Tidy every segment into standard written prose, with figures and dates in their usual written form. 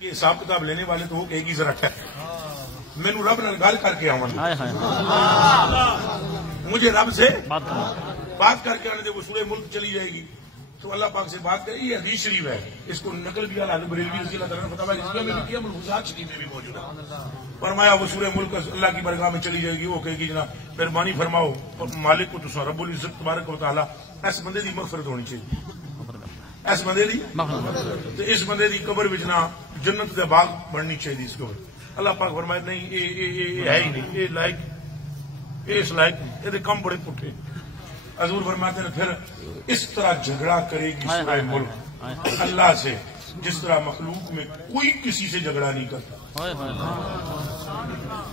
حساب کتاب لینے والے تو وہ کہے گی ذرا ٹھہر مینو رب نے گل کر کے آؤں مجھے رب سے بات کر کے آنے دے وہ سورہ ملک چلی جائے گی تو اللہ پاک سے بات کرے یہ حدیث شریف ہے اس کو نقل بھی اللہ بریلوی رضی اللہ تعالیٰ نے فتاوی رضویہ میں بھی کیا ملفوظات شریف میں بھی موجود ہے فرمایا وہ سورہ ملک اللہ کی برگاہ میں چلی جائے گی وہ کہے گی جناب مہربانی فرماؤ اور مالک کو تو رب العزت تبارک و تعالیٰ اس بندے دی مغفرت ہونی چاہیے اس بندے دی تو اس بندے دی قبر وچ نہ جنت کا باغ بننی چاہیے اس قبر اللہ پاک فرمائے نہیں یہ ہے ہی نہیں یہ لائق اس لائق یہ کم بڑے پٹھے حضور فرماتے ہیں پھر اس طرح جھگڑا کرے گی سورہ ملک اللہ سے جس طرح مخلوق میں کوئی کسی سے جھگڑا نہیں کرتا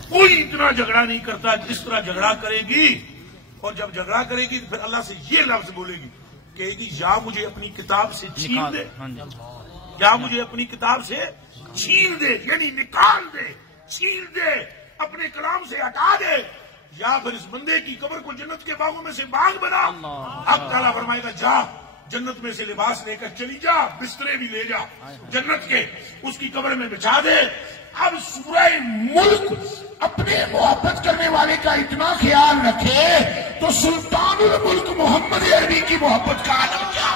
کوئی اتنا جھگڑا نہیں کرتا جس طرح جھگڑا کرے گی اور جب جھگڑا کرے گی تو پھر اللہ سے یہ لفظ بولے گی کہ یا مجھے اپنی کتاب سے چھین دے یا مجھے اپنی کتاب سے چھین دے یعنی نکال دے چھین دے اپنے کلام سے ہٹا دے یا پھر اس بندے کی قبر کو جنت کے باغوں میں سے باغ بنا اب تعالیٰ فرمائے گا جا جنت میں سے لباس لے کر چلی جا بسترے بھی لے جا جنت کے اس کی قبر میں بچھا دے اب سورہ ملک اپنے محبت کرنے والے کا اتنا خیال رکھے تو سلطان الملک محمد عربی کی محبت کا عالم کیا